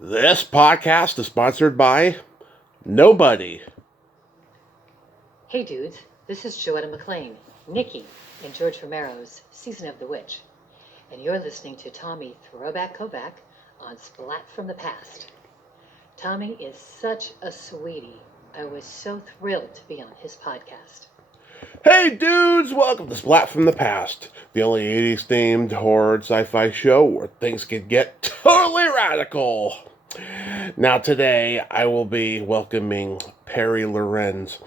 This podcast is sponsored by nobody. Hey dudes, this is Joetta McLean, Nikki in George Romero's Season of the Witch, and you're listening to Tommy Throwback Kovac on Splat from the Past. Tommy is such a sweetie. I was so thrilled to be on his podcast. Hey dudes, welcome to Splat from the Past, the only 80s themed horror and sci-fi show where things can get totally radical. Now today I will be welcoming Perry Lorenz.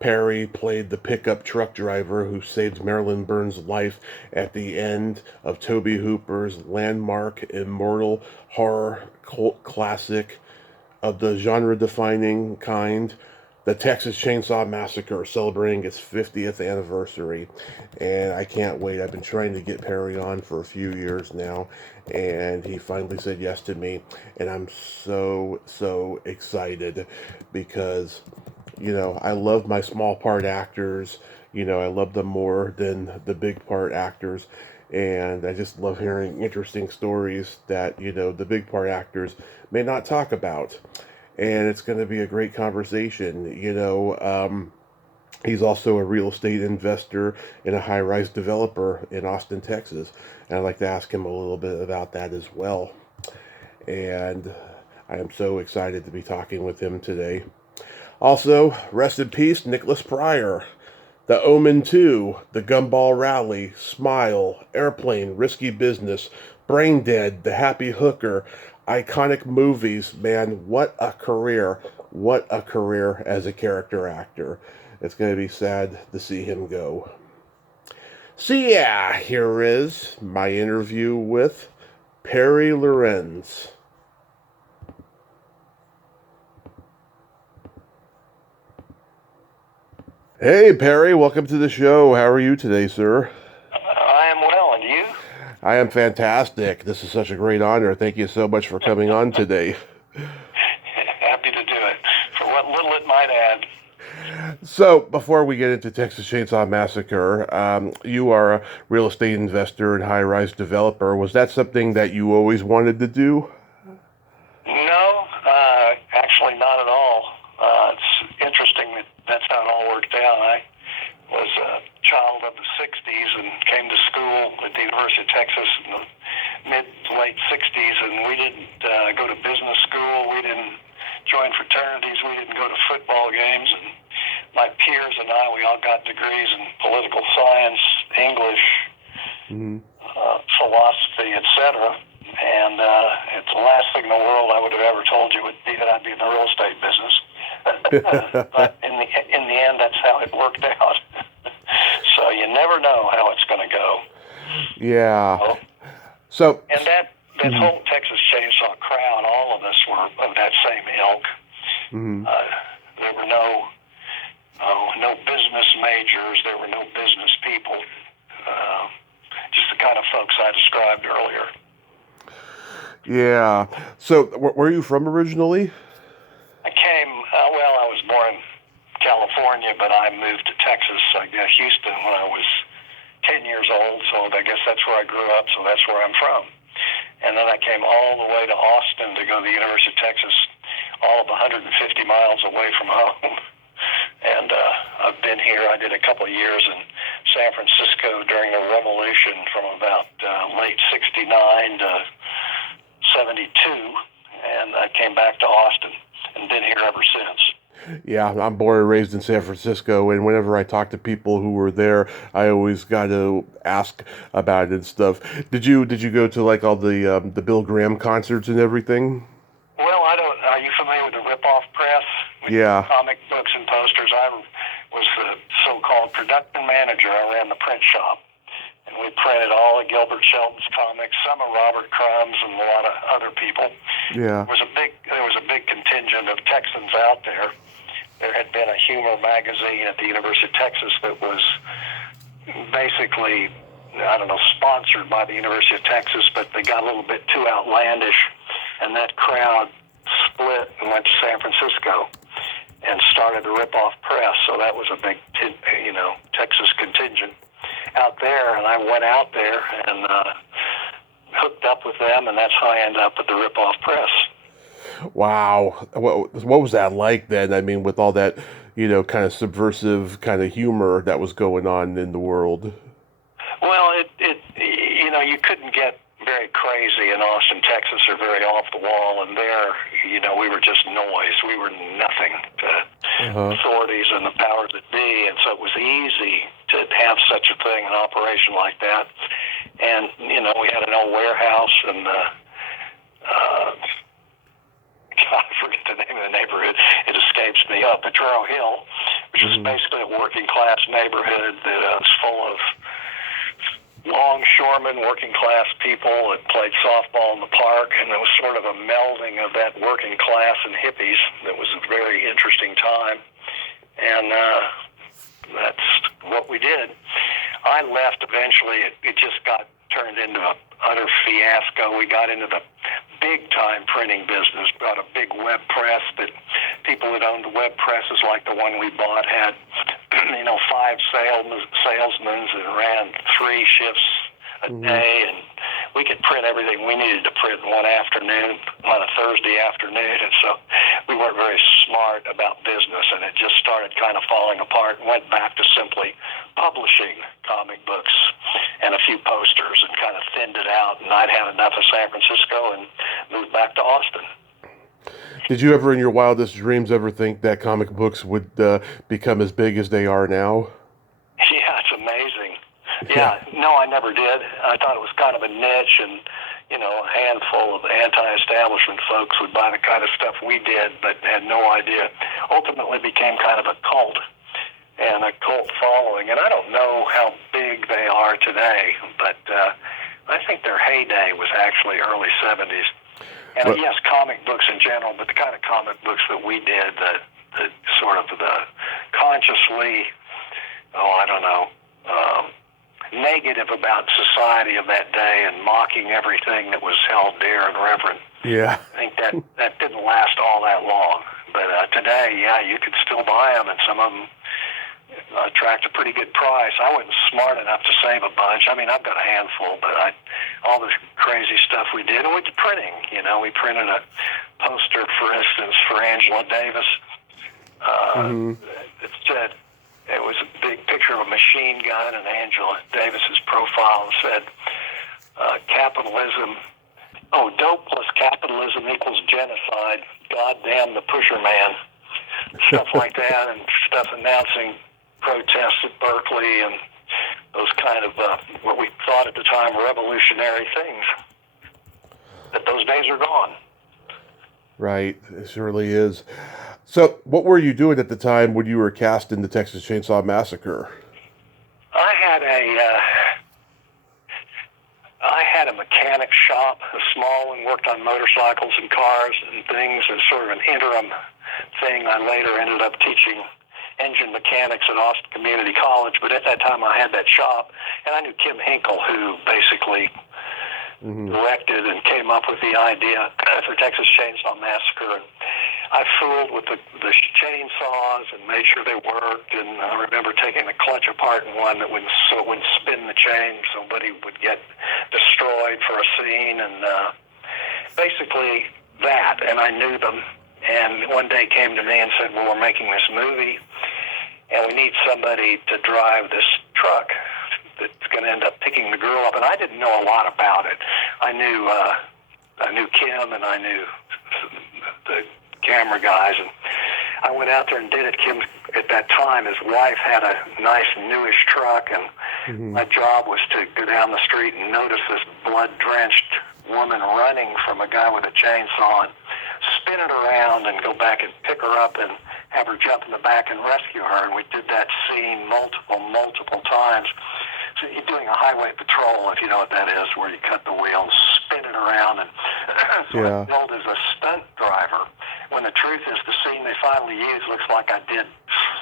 Perry played the pickup truck driver who saved Marilyn Burns' life at the end of Tobe Hooper's landmark immortal horror cult classic of the genre-defining kind, the Texas Chainsaw Massacre, celebrating its 50th anniversary. And I can't wait. I've been trying to get Perry on for a few years now, and he finally said yes to me. And I'm so excited because, I love my small part actors. I love them more than the big part actors. And I just love hearing interesting stories that, the big part actors may not talk about. And it's going to be a great conversation. He's also a real estate investor and a high-rise developer in Austin, Texas. And I'd like to ask him a little bit about that as well. And I am so excited to be talking with him today. Also, rest in peace, Nicholas Pryor. The Omen 2, The Gumball Rally, Smile, Airplane, Risky Business, Brain Dead, The Happy Hooker, iconic movies. Man, what a career. What a career as a character actor. It's going to be sad to see him go. So yeah, here is my interview with Perry Lorenz. Hey Perry, welcome to the show. How are you today, sir? I am well, and you? I am fantastic. This is such a great honor. Thank you so much for coming on today. Happy to do it, for what little it might add. So, before we get into Texas Chainsaw Massacre, you are a real estate investor and high-rise developer. Was that something that you always wanted to do? No, actually not at all. It's interesting that that's how it all worked out. I was a child of the 60s and came to school at the University of Texas in the mid-to-late 60s, and we didn't go to business school. We didn't join fraternities. We didn't go to football games. And my peers and I, we all got degrees in political science, English, philosophy, etc. And it's the last thing in the world I would have ever told you would be that I'd be in the real estate business. But in the end, that's how it worked out. So you never know how it's going to go. Yeah. So and that whole Texas Chainsaw crowd, all of us were of that same ilk. There were no business majors. There were no business people. Just the kind of folks I described earlier. Yeah. So where are you from originally? I was born in California, but I moved to Texas, Houston, when I was 10 years old. So I guess that's where I grew up, so that's where I'm from. And then I came all the way to Austin to go to the University of Texas, all of 150 miles away from home. And I've been here. I did a couple of years in San Francisco during the Revolution from about late 69 to 72. And I came back to Austin and been here ever since. Yeah, I'm born and raised in San Francisco, and whenever I talk to people who were there, I always got to ask about it and stuff. Did you go to like all the Bill Graham concerts and everything? Well, I don't. Are you familiar with the Rip-Off Press? Yeah. Comic books and posters. I was the so-called production manager. I ran the print shop, and we printed all of Gilbert Shelton's comics, some of Robert Crumb's, and a lot of other people. Yeah. There was a big contingent of Texans out there. There had been a humor magazine at the University of Texas that was basically, sponsored by the University of Texas, but they got a little bit too outlandish, and that crowd split and went to San Francisco and started the Rip-Off Press. So that was a big, Texas contingent out there, and I went out there and hooked up with them, and that's how I ended up at the Rip-Off Press. Wow. What was that like then? I mean, with all that, kind of subversive kind of humor that was going on in the world. Well, you couldn't get very crazy in Austin, Texas, or very off the wall, and there, we were just noise. We were nothing to authorities and the powers that be, and so it was easy to have such a thing, an operation like that. And, we had an old warehouse, and I forget the name of the neighborhood. It escapes me. Potrero Hill, which is basically a working-class neighborhood that was full of longshoremen, working-class people that played softball in the park, and there was sort of a melding of that working class and hippies. That was a very interesting time, and that's what we did. I left eventually. It just got turned into an utter fiasco. We got into the big-time printing business, brought a big web press that people that owned the web presses like the one we bought had, 5 salesmen and ran 3 shifts a day, and we could print everything we needed to print in one afternoon on a Thursday afternoon, and so we weren't very smart about business, and it just started kind of falling apart and went back to simply publishing comic books and a few posters and kind of thinned it out, and I'd had enough of San Francisco and moved back to Austin. Did you ever in your wildest dreams ever think that comic books would become as big as they are now? Yeah, it's amazing. Yeah, no, I never did. I thought it was kind of a niche, and a handful of anti-establishment folks would buy the kind of stuff we did, but had no idea. Ultimately became kind of a cult and a cult following, and I don't know how big they are today, but I think their heyday was actually early 70s. And yes, comic books in general, but the kind of comic books that we did, the sort of the consciously, negative about society of that day and mocking everything that was held dear and reverent. Yeah. I think that didn't last all that long. But today, yeah, you could still buy them, and some of them attract a pretty good price. I wasn't smart enough to save a bunch. I mean, I've got a handful, but all the crazy stuff we did, and we did printing. We printed a poster, for instance, for Angela Davis. It said, it was a big picture of a machine gun and Angela Davis's profile, and said, capitalism, dope plus capitalism equals genocide. God damn the pusher man. Stuff like that, and stuff announcing protests at Berkeley and those kind of, what we thought at the time, revolutionary things. But those days are gone. Right, it surely is. So, what were you doing at the time when you were cast in the Texas Chainsaw Massacre? I had a mechanic shop, a small one, worked on motorcycles and cars and things as sort of an interim thing. I later ended up teaching engine mechanics at Austin Community College, but at that time I had that shop, and I knew Kim Hinkle, who basically directed and came up with the idea for Texas Chainsaw Massacre. And I fooled with the chainsaws and made sure they worked, and I remember taking the clutch apart in one that wouldn't spin the chain, somebody would get destroyed for a scene, and basically that, and I knew them. And one day came to me and said, well, we're making this movie, and we need somebody to drive this truck that's going to end up picking the girl up. And I didn't know a lot about it. I knew Kim, and I knew the camera guys, and I went out there and did it. Kim, at that time, his wife had a nice newish truck, and my job was to go down the street and notice this blood-drenched woman running from a guy with a chainsaw, and spin it around and go back and pick her up and have her jump in the back and rescue her. And we did that scene multiple times. So you're doing a highway patrol, if you know what that is, where you cut the wheel and spin it around. And so I billed as a stunt driver, when the truth is the scene they finally used looks like I did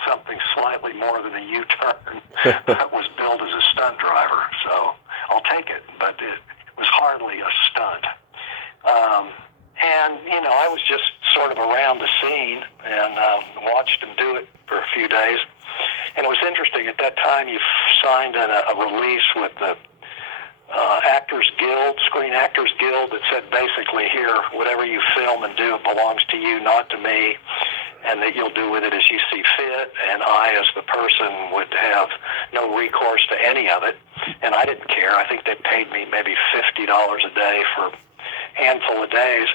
something slightly more than a U-turn. That was billed as a stunt driver. So I'll take it, but it was hardly a stunt. And, I was just sort of around the scene and watched him do it for a few days. And it was interesting. At that time, you signed a release with the Actors Guild, Screen Actors Guild, that said basically, here, whatever you film and do belongs to you, not to me, and that you'll do with it as you see fit, and I, as the person, would have no recourse to any of it, and I didn't care. I think they paid me maybe $50 a day for a handful of days,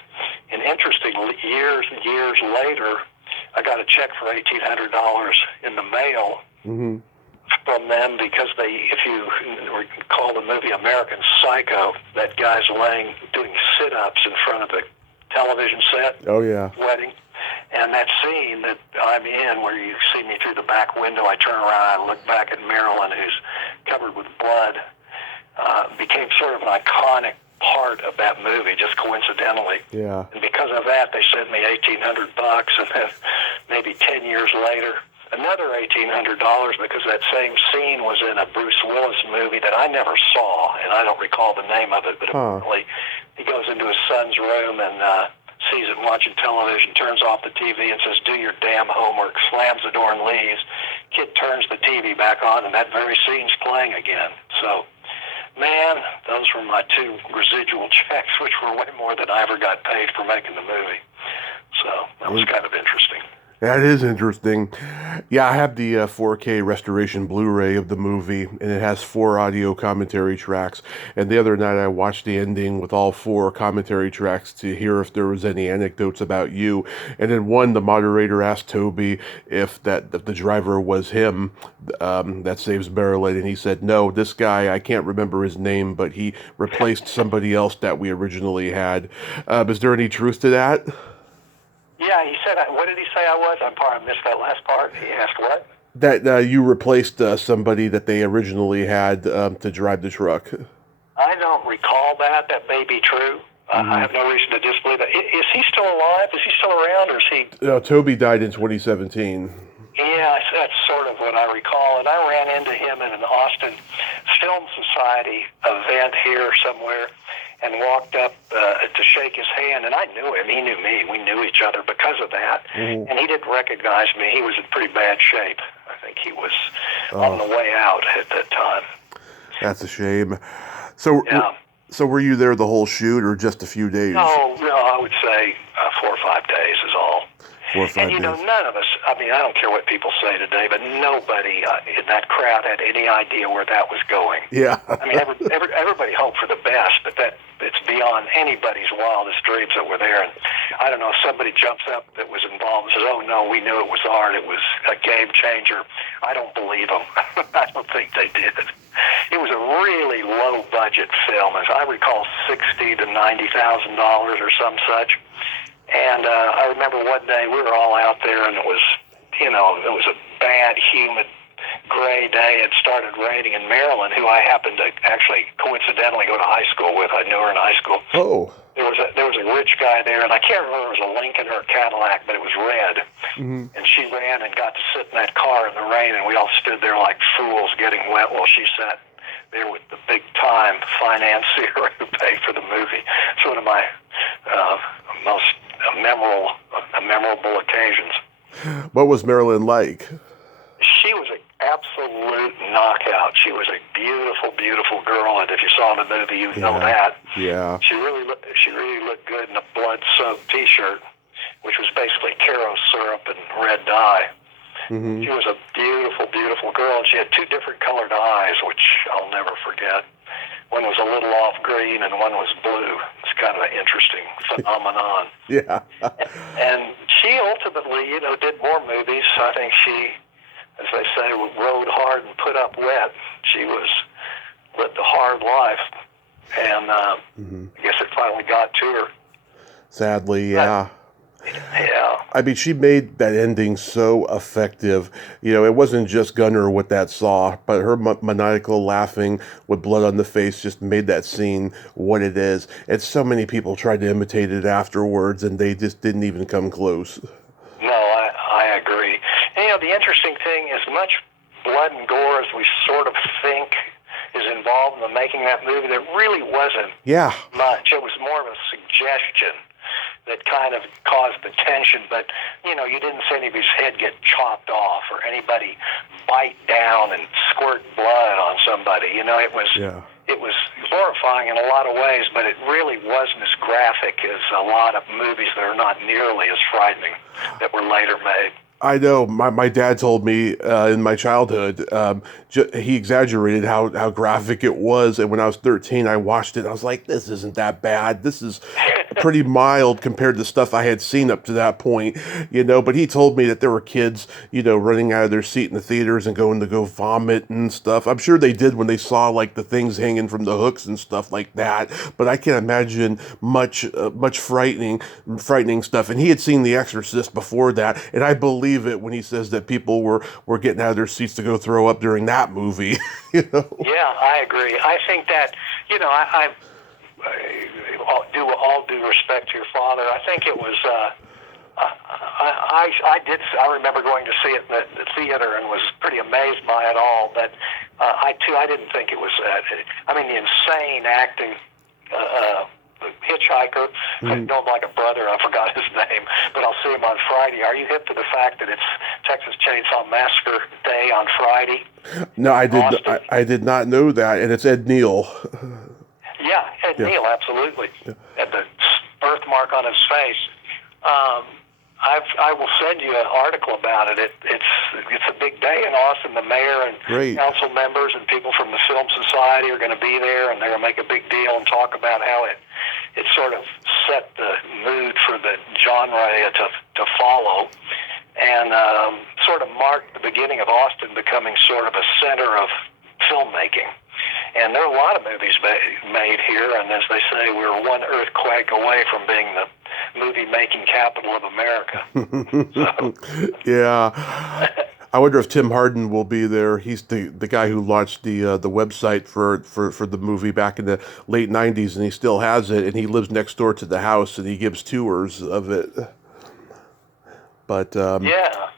and interestingly, years and years later, I got a check for $1,800 in the mail from them because if you recall the movie American Psycho, that guy's doing sit-ups in front of the television set. Oh, yeah. Wedding. And that scene that I'm in where you see me through the back window, I turn around, I look back at Marilyn, who's covered with blood, became sort of an iconic part of that movie, just coincidentally. Yeah. And because of that, they sent me $1,800, and then maybe 10 years later, another $1,800 because that same scene was in a Bruce Willis movie that I never saw, and I don't recall the name of it, but apparently he goes into his son's room and sees him watching television, turns off the TV and says, "Do your damn homework," slams the door and leaves. Kid turns the TV back on, and that very scene's playing again. So, man, those were my 2 residual checks, which were way more than I ever got paid for making the movie. So that was kind of interesting. That is interesting. Yeah, I have the 4K restoration Blu-ray of the movie, and it has 4 audio commentary tracks. And the other night I watched the ending with all 4 commentary tracks to hear if there was any anecdotes about you. And then the moderator asked Toby if the driver was him, that saves Marilyn, and he said, no, this guy, I can't remember his name, but he replaced somebody else that we originally had. Is there any truth to that? Yeah, he said, what did he say I was? I probably missed that last part. He asked what? That you replaced somebody that they originally had to drive the truck. I don't recall that. That may be true. I have no reason to disbelieve that. Is he still alive? Is he still around, or is he... No, Toby died in 2017. Yeah, that's sort of what I recall. And I ran into him at an Austin Film Society event here somewhere, and walked up to shake his hand, and I knew him. He knew me. We knew each other because of that. And he didn't recognize me. He was in pretty bad shape. I think he was on the way out at that time. That's a shame. So, so were you there the whole shoot, or just a few days? No, I would say 4 or 5 days is all. 4 or 5 days. And, none of us, I mean, I don't care what people say today, but nobody in that crowd had any idea where that was going. Yeah. I mean, everybody hoped for the best, but it's beyond anybody's wildest dreams that were there. And I don't know, if somebody jumps up that was involved and says, oh, no, we knew it was art, it was a game changer. I don't believe them. I don't think they did. It was a really low-budget film. As I recall, $60,000 to $90,000 or some such. And I remember one day we were all out there, and it was a bad, humid, gray day. It started raining, and Marilyn, who I happened to actually coincidentally go to high school with, I knew her in high school. Oh. There was a rich guy there, and I can't remember if it was a Lincoln or a Cadillac, but it was red. And she ran and got to sit in that car in the rain, and we all stood there like fools getting wet while she sat there with the big-time financier who paid for the movie. It's one of my most memorable occasions. What was Marilyn like? She was an absolute knockout. She was a beautiful, beautiful girl, and if you saw the movie, you'd know that. Yeah. She really looked good in a blood-soaked T-shirt, which was basically Caro syrup and red dye. She was a beautiful, beautiful girl, and she had 2 different colored eyes, which I'll never forget. One was a little off green, and one was blue. It's kind of an interesting phenomenon. Yeah. And she ultimately, did more movies. I think she, as they say, rode hard and put up wet. She lived a hard life, and I guess it finally got to her. Sadly, yeah. Yeah. I mean, she made that ending so effective. It wasn't just Gunner with that saw, but her maniacal laughing with blood on the face just made that scene what it is. And so many people tried to imitate it afterwards, and they just didn't even come close. No, I agree. And, the interesting thing, as much blood and gore as we sort of think is involved in the making of that movie, there really wasn't much. It was more of a suggestion that kind of caused the tension, but, you didn't see anybody's head get chopped off or anybody bite down and squirt blood on somebody. It was it was horrifying in a lot of ways, but it really wasn't as graphic as a lot of movies that are not nearly as frightening that were later made. I know. My dad told me in my childhood, he exaggerated how graphic it was. And when I was 13, I watched it. And I was like, this isn't that bad. This is pretty mild compared to stuff I had seen up to that point, But he told me that there were kids, running out of their seat in the theaters and going to go vomit and stuff. I'm sure they did when they saw like the things hanging from the hooks and stuff like that. But I can't imagine much frightening stuff. And he had seen The Exorcist before that, and I believe it when he says that people were getting out of their seats to go throw up during that movie. Yeah, I agree. I think that I all due respect to your father. I think it was. I remember going to see it in the theater and was pretty amazed by it all. But I didn't think it was. The insane acting. The hitchhiker, I know him like a brother, I forgot his name, but I'll see him on Friday. Are you hip to the fact that it's Texas Chainsaw Massacre Day on Friday? No, I did not know that, and it's Ed Neal. Yeah, Ed Neal, absolutely. Yeah. And the birthmark on his face. I will send you an article about it. It's a big day in Austin. The mayor and council members and people from the Film Society are going to be there, and they're going to make a big deal and talk about how it sort of set the mood for the genre to follow, and sort of marked the beginning of Austin becoming sort of a center of filmmaking. And there are a lot of movies made here, and as they say, we're one earthquake away from being the movie-making capital of America. Yeah. I wonder if Tim Harden will be there. He's the guy who launched the website for the movie back in the late 90s, and he still has it, and he lives next door to the house, and he gives tours of it. But yeah.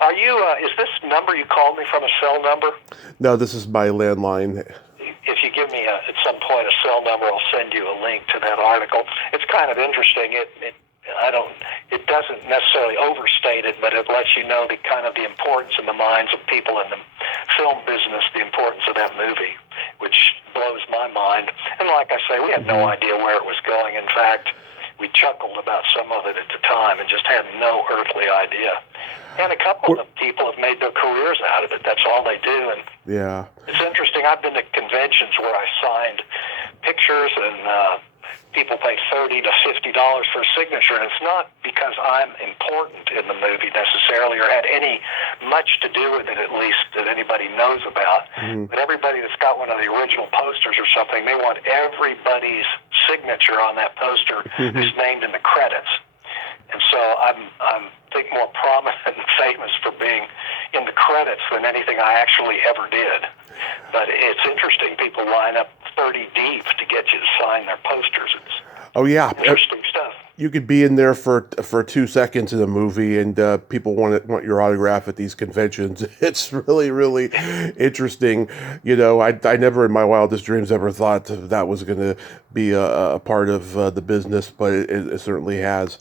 Are you, is this number you called me from a cell number? No, this is my landline. If you give me at some point a cell number, I'll send you a link to that article. It's kind of interesting. It doesn't necessarily overstate it, but it lets you know the importance in the minds of people in the film business, the importance of that movie, which blows my mind. And like I say, we had no idea where it was going. In fact, we chuckled about some of it at the time and just had no earthly idea. And a couple of people have made their careers out of it. That's all they do. And yeah, it's interesting. I've been to conventions where I signed pictures, and people pay $30 to $50 for a signature. And it's not because I'm important in the movie necessarily, or had any much to do with it, at least that anybody knows about. But everybody that's got one of the original posters or something, they want everybody's signature on that poster who's named in the credits. And so I'm think more prominent and famous for being in the credits than anything I actually ever did. But it's interesting. People line up 30 deep to get you to sign their posters. It's interesting stuff. You could be in there for 2 seconds in a movie, and people want your autograph at these conventions. It's really, really interesting. I never in my wildest dreams ever thought that was going to be a part of the business, but it certainly has.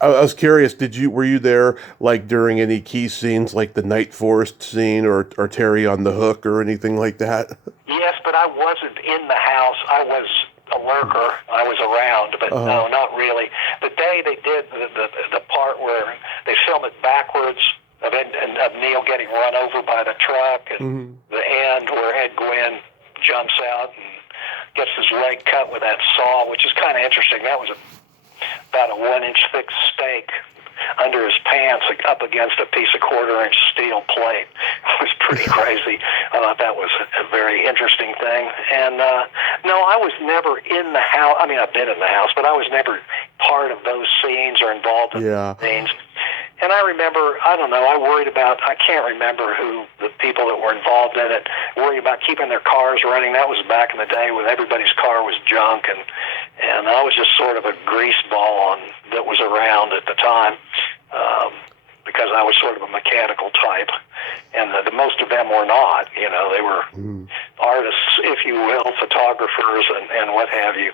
I was curious, were you there like during any key scenes, like the Night Forest scene or Terry on the Hook or anything like that? Yes, but I wasn't in the house. I was a lurker. I was around, but no, not really. The day they did the part where they film it backwards of Neil getting run over by the truck, and the end where Ed Gwynn jumps out and gets his leg cut with that saw, which is kind of interesting. That was about a 1-inch thick steak under his pants up against a piece of 1/4-inch steel plate. It was pretty crazy. I thought that was a very interesting thing. And no, I was never in the house. I mean, I've been in the house, but I was never part of those scenes or involved in those scenes. And I remember, I can't remember who the people that were involved in it, worried about keeping their cars running. That was back in the day when everybody's car was junk, and I was just sort of a grease ball that was around at the time, because I was sort of a mechanical type, and the most of them were not. They were artists, if you will, photographers, and what have you.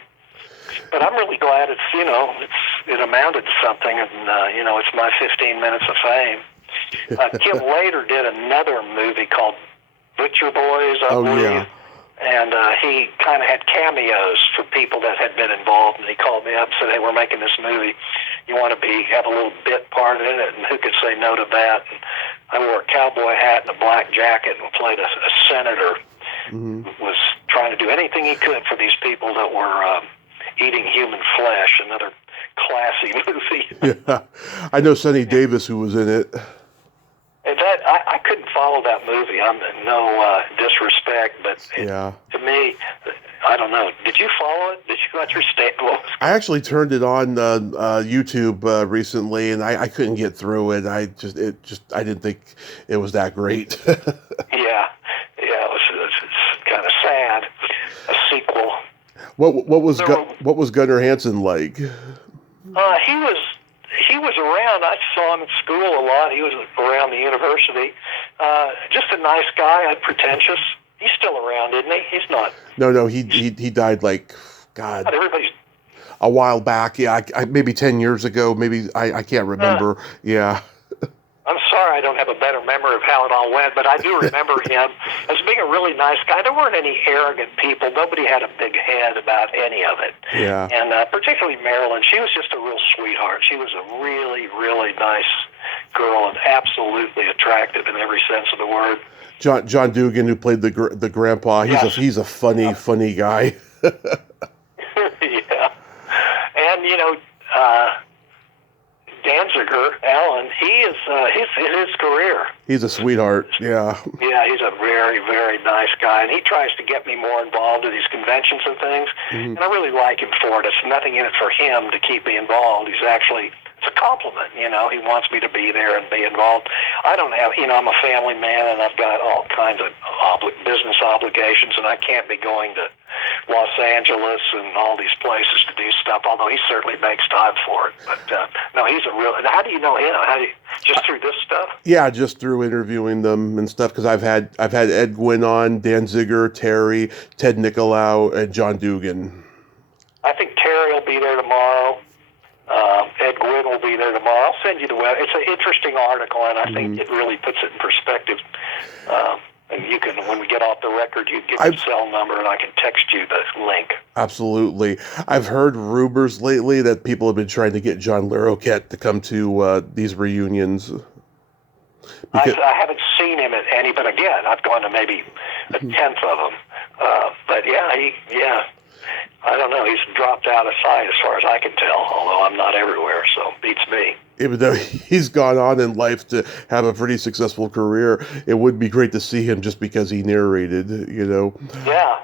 But I'm really glad it amounted to something, and it's my 15 minutes of fame. Kim later did another movie called Butcher Boys, I believe. and he kind of had cameos for people that had been involved, and he called me up and said, hey, we're making this movie. You want to have a little bit part in it, and who could say no to that? And I wore a cowboy hat and a black jacket and played a senator who was trying to do anything he could for these people that were eating human flesh, another classy movie. Yeah, I know Sonny Davis who was in it. And that I couldn't follow that movie. I'm no disrespect, but to me, I don't know. Did you follow it? Did you understand what was? I actually turned it on YouTube recently, and I couldn't get through it. I didn't think it was that great. Yeah, it's kind of sad. A sequel. What was Gunnar Hansen like? He was around. I saw him at school a lot. He was around the university. Just a nice guy, unpretentious. He's still around, isn't he? He's not. No. He died like God. Everybody's. A while back, yeah, maybe 10 years ago. Maybe I can't remember. Yeah. I'm sorry I don't have a better memory of how it all went, but I do remember him as being a really nice guy. There weren't any arrogant people. Nobody had a big head about any of it. Yeah. And particularly Marilyn, she was just a real sweetheart. She was a really, really nice girl and absolutely attractive in every sense of the word. John Dugan, who played the grandpa, he's a funny guy. Yeah. And, Danziger, Alan, he's in his career. He's a sweetheart, yeah. Yeah, he's a very, very nice guy, and he tries to get me more involved in these conventions and things, and I really like him for it. It's nothing in it for him to keep me involved. It's a compliment, he wants me to be there and be involved. I don't have, I'm a family man, and I've got all kinds of business obligations, and I can't be going to Los Angeles and all these places to do stuff, although he certainly makes time for it. But no, he's a real. How do you know him? Just through this stuff? Yeah, just through interviewing them and stuff. Because I've had Ed Gwynn on, Dan Ziger, Terry, Ted Nicolau, and John Dugan. I think Terry will be there tomorrow. Ed Gwynn will be there tomorrow. I'll send you the web. It's an interesting article, and I think it really puts it in perspective. And you can, when we get off the record, you give your cell number, and I can text you the link. Absolutely. I've heard rumors lately that people have been trying to get John Larroquette to come to these reunions. I haven't seen him at any, but again, I've gone to maybe a tenth of them. But yeah, I don't know. He's dropped out of sight as far as I can tell, although I'm not everywhere, so beats me. Even though he's gone on in life to have a pretty successful career, it would be great to see him just because he narrated, Yeah,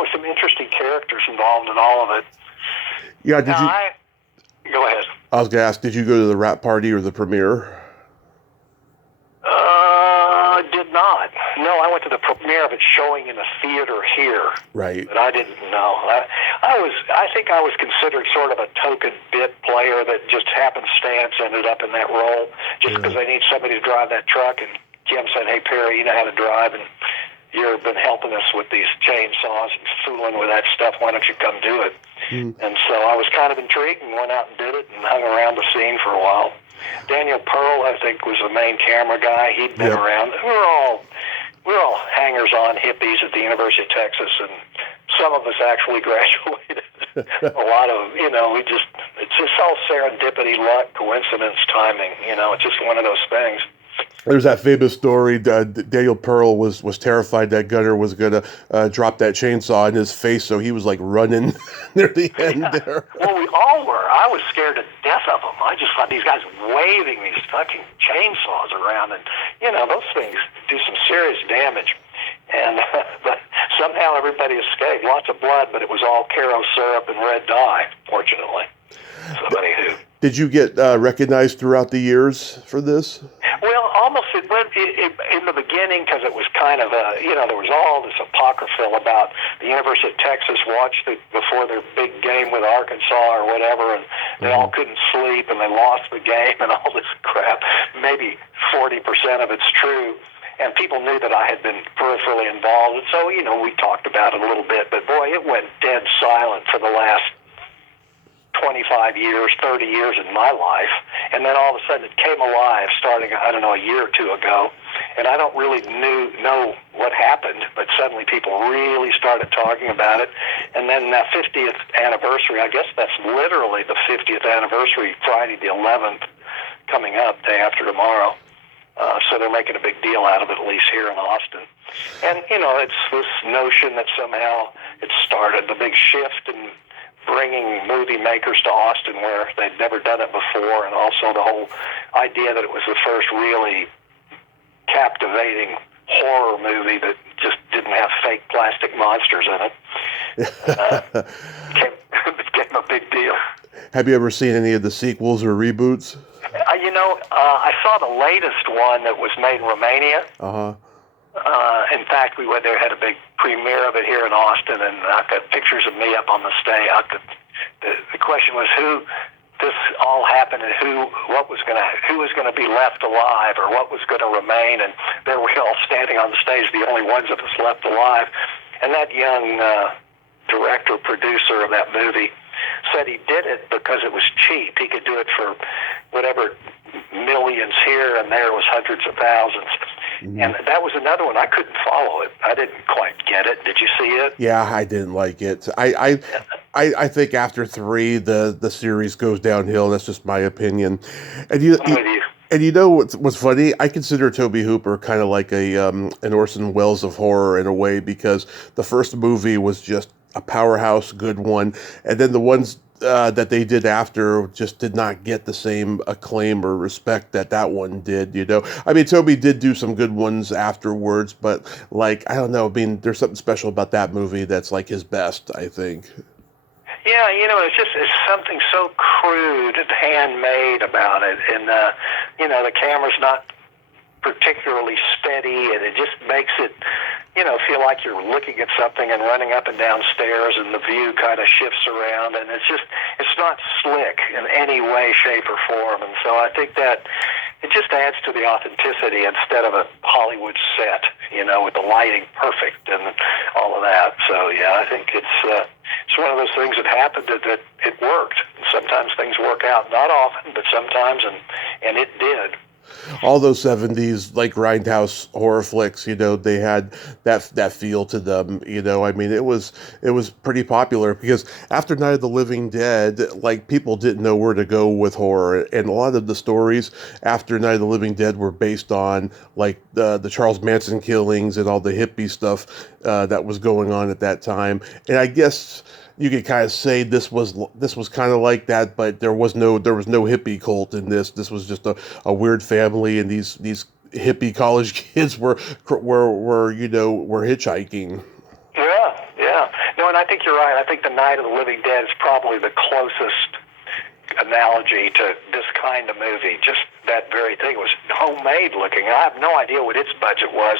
with some interesting characters involved in all of it. Yeah, Go ahead. I was going to ask, did you go to the wrap party or the premiere? Did not. No, I went to the premiere of it showing in a theater here. Right. But I didn't know. I think I was considered sort of a token bit player that just happenstance ended up in that role just because they need somebody to drive that truck. And Kim said, hey, Perry, you know how to drive, and you've been helping us with these chainsaws and fooling with that stuff. Why don't you come do it? And so I was kind of intrigued and went out and did it and hung around the scene for a while. Daniel Pearl, I think, was the main camera guy. He'd been around. We were all hangers-on hippies at the University of Texas, and some of us actually graduated. A lot of it's just all serendipity, luck, coincidence, timing. It's just one of those things. There's that famous story. Daniel Pearl was terrified that Gunnar was going to drop that chainsaw in his face, so he was like running near the end there. Well, we all were. I was scared to death of them. I just thought these guys waving these fucking chainsaws around, and those things do some serious damage. And but somehow everybody escaped. Lots of blood, but it was all Caro syrup and red dye, fortunately. So anywho. Did you get recognized throughout the years for this? Well, almost it went in the beginning because it was kind of there was all this apocryphal about the University of Texas watched it before their big game with Arkansas or whatever, and they all couldn't sleep and they lost the game and all this crap. Maybe 40% of it's true. And people knew that I had been peripherally involved, and so we talked about it a little bit. But boy, it went dead silent for the last 25 years, 30 years in my life, and then all of a sudden it came alive starting, I don't know, a year or two ago, and I don't really know what happened, but suddenly people really started talking about it. And then that 50th anniversary, I guess that's literally the 50th anniversary, Friday the 11th, coming up, day after tomorrow. So they're making a big deal out of it, at least here in Austin. And, it's this notion that somehow it started the big shift in bringing movie makers to Austin where they'd never done it before, and also the whole idea that it was the first really captivating horror movie that just didn't have fake plastic monsters in it. Became a big deal. Have you ever seen any of the sequels or reboots? I saw the latest one that was made in Romania. Uh-huh. In fact, we went there, had a big premiere of it here in Austin, and I got pictures of me up on the stage. The question was who this all happened and who was going to be left alive or what was going to remain, and there we all standing on the stage, the only ones of us left alive. And that young director, producer of that movie said he did it because it was cheap. He could do it for whatever millions here, and there was hundreds of thousands. Mm-hmm. And that was another one. I couldn't follow it. I didn't quite get it. Did you see it? Yeah, I didn't like it. I think after 3, the series goes downhill. That's just my opinion. And I'm with you. And what's funny? I consider Tobe Hooper kind of like an Orson Welles of horror in a way, because the first movie was just a powerhouse, good one, and then the ones that they did after just did not get the same acclaim or respect that one did. I mean, Tobe did do some good ones afterwards, but I don't know. I mean, there's something special about that movie that's like his best, I think. Yeah, it's something so crude and handmade about it, and the camera's not particularly steady, and it just makes it, feel like you're looking at something and running up and down stairs, and the view kind of shifts around, and it's not slick in any way, shape, or form. And so I think that it just adds to the authenticity instead of a Hollywood set, with the lighting perfect and all of that. So yeah, I think it's one of those things that happened that it worked. And sometimes things work out, not often, but sometimes, and it did. All those 70s like grindhouse horror flicks, they had that feel to them. I mean, it was pretty popular because after Night of the Living Dead, people didn't know where to go with horror, and a lot of the stories after Night of the Living Dead were based on the Charles Manson killings and all the hippie stuff that was going on at that time. And I guess you could kind of say this was kind of like that, but there was no hippie cult in this. This was just a weird family, and these hippie college kids were hitchhiking. Yeah. No, and I think you're right. I think the Night of the Living Dead is probably the closest analogy to this kind of movie. Just that very thing. It was homemade looking. I have no idea what its budget was,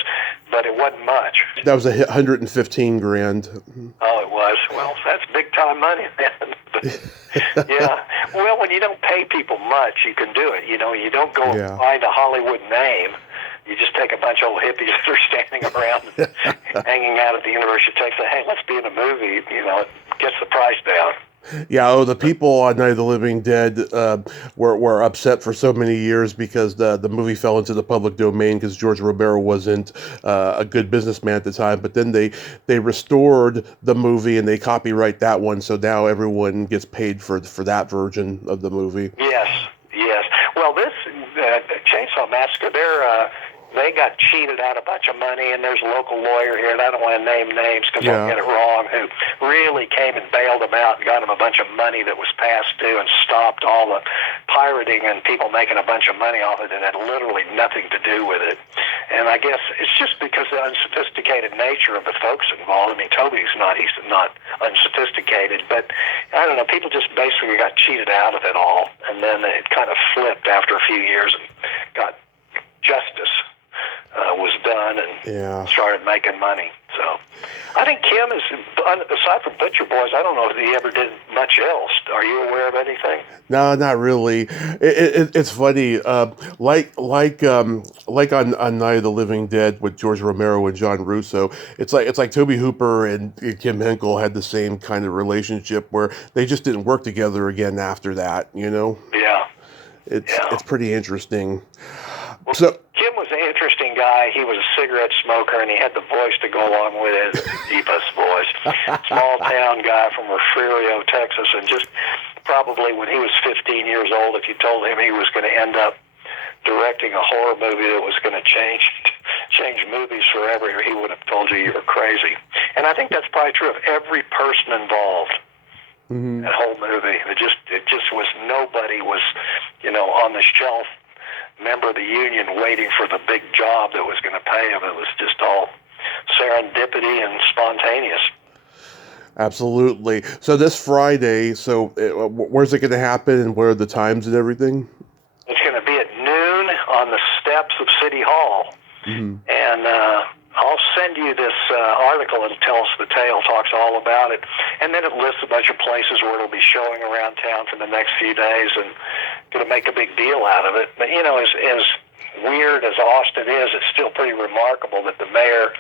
but it wasn't much. That was $115,000. Oh, it was. Well, that's big time money then. Yeah. Well, when you don't pay people much, you can do it. You don't go and find a Hollywood name. You just take a bunch of old hippies that are standing around hanging out at the University of Texas. Hey, let's be in a movie. It gets the price down. Yeah, the people on Night of the Living Dead were upset for so many years because the movie fell into the public domain because George Romero wasn't a good businessman at the time. But then they restored the movie and they copyright that one, so now everyone gets paid for that version of the movie. Yes. Well, this Chainsaw Massacre, they got cheated out a bunch of money, and there's a local lawyer here, and I don't want to name names because I'll get it wrong, who really came and bailed them out and got them a bunch of money that was past due and stopped all the pirating and people making a bunch of money off it that had literally nothing to do with it. And I guess it's just because the unsophisticated nature of the folks involved. I mean, he's not unsophisticated, but I don't know, people just basically got cheated out of it all, and then it kind of flipped after a few years and got justice. Was done and started making money. So I think Kim is, aside from Butcher Boys, I don't know if he ever did much else. Are you aware of anything? No, not really. It's funny. Like on Night of the Living Dead with George Romero and John Russo, it's like Tobe Hooper and Kim Henkel had the same kind of relationship where they just didn't work together again after that. Yeah. It's pretty interesting. Well, so Kim was was an interesting guy. He was a cigarette smoker, and he had the voice to go along with it, deepest voice. Small town guy from Refugio, Texas, and just probably when he was 15 years old, if you told him he was going to end up directing a horror movie that was going to change movies forever, he would have told you were crazy. And I think that's probably true of every person involved. Mm-hmm. That whole movie, it just was, nobody was, on the shelf, member of the union, waiting for the big job that was going to pay him. It was just all serendipity and spontaneous. Absolutely. So this Friday, where's it going to happen, and where are the times and everything? It's going to be at noon on the steps of City Hall. Mm-hmm. And I'll send you this article that tells the tale, talks all about it. And then it lists a bunch of places where it'll be showing around town for the next few days, and going to make a big deal out of it. But, as weird as Austin is, it's still pretty remarkable that the mayor,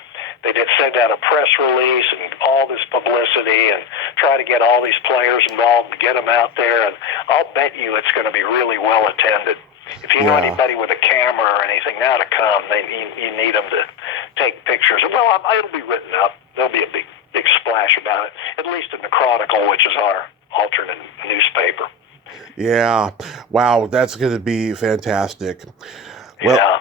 they did send out a press release and all this publicity and try to get all these players involved and get them out there. And I'll bet you it's going to be really well attended. If you know anybody with a camera or anything now to come, you need them to take pictures. Well, it'll be written up. There'll be a big splash about it, at least in the Chronicle, which is our alternate newspaper. Yeah. Wow, that's going to be fantastic. Well, yeah.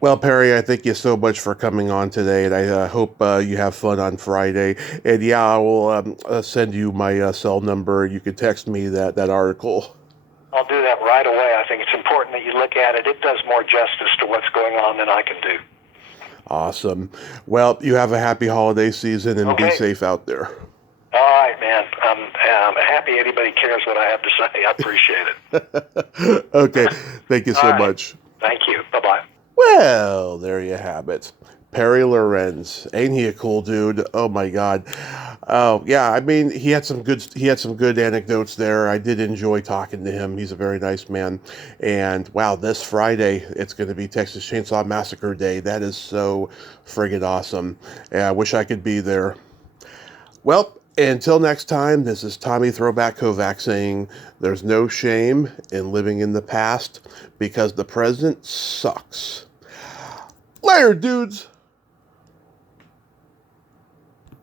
Well, Perry, I thank you so much for coming on today, and I hope you have fun on Friday. And yeah, I will send you my cell number. You can text me that article. I'll do that right away. I think it's important that you look at it. It does more justice to what's going on than I can do. Awesome. Well, you have a happy holiday season, and be safe out there. All right, man. I'm happy anybody cares what I have to say. I appreciate it. Okay. Thank you so much. Thank you. Bye-bye. Well, there you have it. Perry Lorenz. Ain't he a cool dude? Oh my God. Oh yeah, I mean he had some good anecdotes there. I did enjoy talking to him. He's a very nice man. And wow, this Friday it's gonna be Texas Chainsaw Massacre Day. That is so friggin' awesome. And I wish I could be there. Well, until next time, this is Tommy Throwback Kovac saying there's no shame in living in the past because the present sucks. Later, dudes!